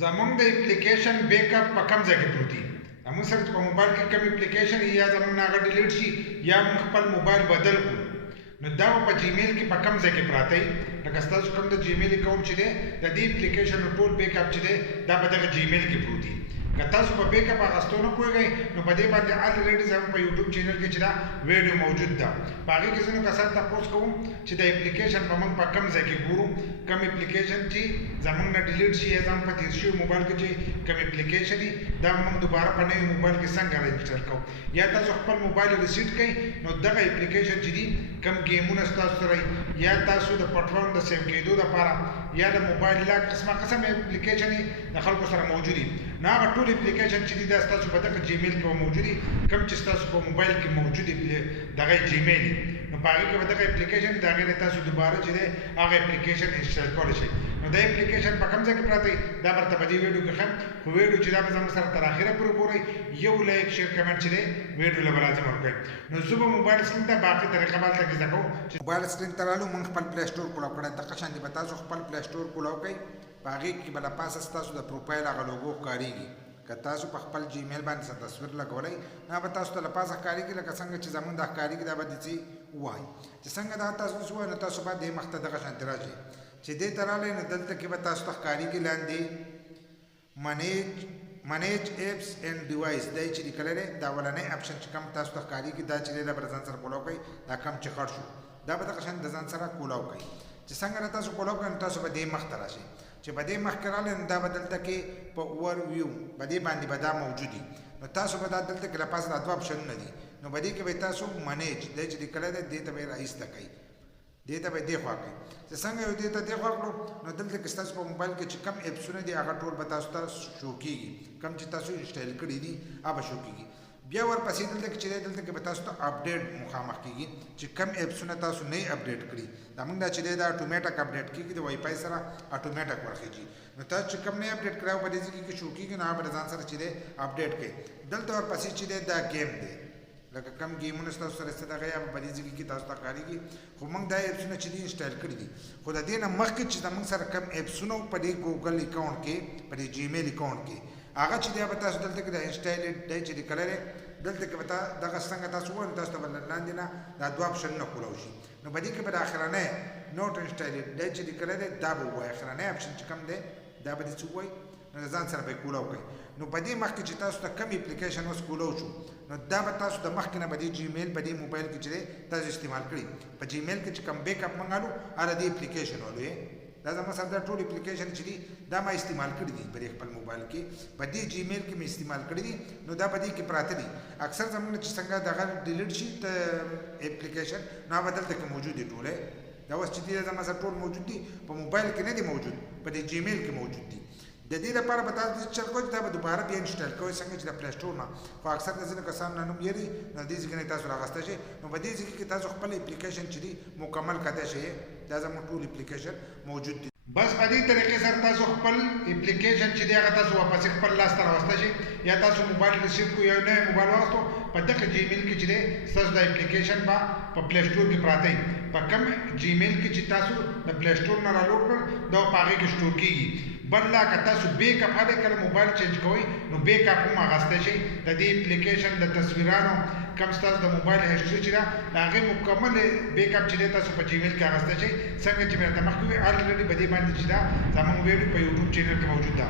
زمونږ د اپلیکیشن بیک اپ په کوم ځای کې پروت دي. زمونږ سره چې په موبایل کې کوم اپلیکیشن یا زمونږ نه هغه ډیلیټ شي یا موږ خپل موبایل بدل کړو، نو دا په جیمیل کې په کوم ځای کې پراته وي. لکه ستاسو کوم د جیمیل اکاونټ چې دی د دې اپلیکیشن ټول بیک اپ چې دی دا په دغه جیمیل کې پروت دي. که تاسو په بیک اپ اخیستو نه پوهېږئ نو په دې باندې الریډي زموږ په یوټیوب چینل کې چې دا ویډیو موجود ده. په هغې کې ځینو کسان تپوس کوم چې د اپلیکیشن په موږ په کوم ځای کې ګورو، کوم اپلیکیشن چې زموږ نه ډیلیټ شي یا زموږ په تېر شوي موبایل کې چې کوم اپلیکیشن وي دا موږ دوباره په نوي موبایل کې څنګه رجسټر کوو. یا تاسو خپل موبایل ریسیټ کړئ نو دغه اپلیکیشن چې دي کوم ګیمونه ستاسو سره یا تاسو د پټرون د سیو کېدو لپاره یا د موبایل لا قسمه قسم اپلیکیشن د خلکو سره موجود دي، نو هغه ټول اپلیکیشن چې دي دا ستاسو په دغه جیمیل کې موجود دي. کوم چې ستاسو په موبایل کې موجود دي دغه جیمیل نو په هغې کې به دغه اپلیکیشن د هغې نه تاسو دوباره چې دی هغه اپلیکیشن انسټال کولی شئ. نو دا اپلیکیشن په کوم ځای کې پراته وي دا درته په دې ویډیو کې ښیم، خو ویډیو چې دا به زموږ سره تر اخره پورې ګورئ. یو لایک شیر کمنټ چې دی ویډیو له به لازم ورکوئ. نو زه به موبایل سکرین ته باقي طریقه به هلته کې زده کوم. موبایل سکرین ته رالو موږ خپل پلی سټور کولاو کړی، دغه شانتې به تاسو خپل پلی سټور کولاو کوئ. په هغې کې به له پاسه ستاسو د پروفایل هغه لوګو ښکارېږي. که تاسو په خپل جیمیل باندې څه تصویر لګولی نو به تاسو ته له پاسه ښکارېږي لکه څنګه چې زمونږ دا ښکارېږي دا به دې څه ووایي چې څنګه دا تاسو څه ووایي نو تاسو باید دې مخ ته دغه شانتې راشئ. چې دې ته راغلی نو دلته کې به تاسو ته ښکارېږي لاندې منیج ایپس اینډ ډیوایس دی چې لیکلی دی دا اولنی اپشن چې کوم تاسو ته ښکارېږي دا چې دی دا به د ځان سره کولاو کوئ. دا کم چې خړ شو دا به دغه شان د ځان سره کولاو کوئ. چې څنګه نه تاسو کولاو کوئ نو تاسو به دې مخ ته راشئ. چې په دې مخ کې راغلی نو دا به دلته کې په اوور ویو په دې باندې به دا موجود وي. نو تاسو به دا دلته کې له پاسه دا دوه اپشنونه دي نو په دې کې به تاسو منیج دی چې لیکلی دی دې ته به یې رایسته کوئ، دې ته به یې دې خوا کوئ. چې څنګه یو دې ته دې خوا کړو نو دلته کې ستاسو په موبایل کې چې کوم اپسونه دي هغه ټول به تاسو ته شو کېږي، کوم چې تاسو انسټال کړي دي هغه شو کېږي. بیا ورپسې دلته کې چې دی دلته کې به تاسو ته اپډیټ مخامخ کېږي چې کوم اپسونه تاسو نه یې اپډیټ کړي. دا موږ دا چې دی دا اټومیټک اپډیټ کېږي د وائی فای سره اټومیټک ورخېږي. نو تاسو چې کوم نه یې اپډیټ کړی او په دې ځای کې شو کېږي نو هغه به د ځان سره چې دی اپډیټ کړئ. دلته ورپسې چې دی دا گیم دی لکه کم ګیمونه ستاسو سره شته دغه یا په دې ځای کې تاسو ته ښکارېږي. خو موږ دا اپسونه چې دي انسټال کړي دي، خو د دې نه مخکې چې زموږ سره کم اپسونه په دې ګوګل اکاونټ کې په دې جیمیل اکاونټ کې هغه چې دی به تاسو دلته کې د انسټال دی چې لیکلی دی دلته کې به دغه څنګه تاسو ووایئ تاسو ته به لاندې نه دا دوه اپشنونه کولاو شي. نو په دې کې به د اخرنی نوټ انسټالډ دی چې لیکلی دی دا به ووایي، اخرنی اپشن چې کوم دی دا به دې څه ووایي نو د ځان سره به یې کولاو کوئ. نو په دې مخکې چې تاسو ته کوم اپلیکیشن اوس کولاو شو نو دا به تاسو د مخکې نه به دې جیمیل په دې موبایل کې چې دی تاسو استعمال کړي. په جیمیل کې چې کوم بیک اپ منګالو هغه دې اپلیکیشن والو یې دا زما سره دا ټول اپلیکیشن چې دي دا ما استعمال کړي دي په خپل موبایل کې، په دې جیمیل کې مې استعمال کړي دي. نو دا په دې کې پراته دي. اکثر زموږ چې څنګه دغه ډیلیټ شي اپلیکیشن نو هغه دلته کې موجود دي ټوله. دا اوس چې دي زما سره ټول موجود دي په موبایل کې نه دي موجود، په دې جیمیل کې موجود دي. د دې لپاره به تاسو چل کوئ دا به دوباره بیا انسټال کوئ څنګه چې د پلی سټور نه، خو اکثر د ځینو کسانو نه نوم یېري نو دې ځای کې نه تاسو راغستی شئ. نو په دې ځای کې تاسو خپل اپلیکیشن چې دي مکمل کتی شئ. دا زموږ ټول اپلیکیشن موجود دي. بس په دې طریقې سره تاسو خپل اپلیکیشن چې دی هغه تاسو واپس خپل لاس ته راوستی شئ. یا تاسو موبایل ریسیټ کړو یا نوی موبایل واخیستو په دغه جیمیل کې چې دی ستاسو د اپلیکیشن به په پلی سټور کې پراته وي. په کوم جیمیل کې چې تاسو د پلی سټور نه رالوډ کړل دا په هغې کې سټور کېږي. بل لا که تاسو بیک اپ هر کله موبایل چینج کوئ نو بیک اپ هم اخیستی شئ. د دې اپلیکیشن د تصویرانو کوم ستاسو د موبایل هسټري چې ده د هغې مکمل بیک اپ چې دی تاسو په جیمیل کې اخیستی شئ. څنګه چې مې درته مخکې وویل الریډي په دې باندې چې ده زموږ ویډیو په یوټیوب چینل کې موجود ده.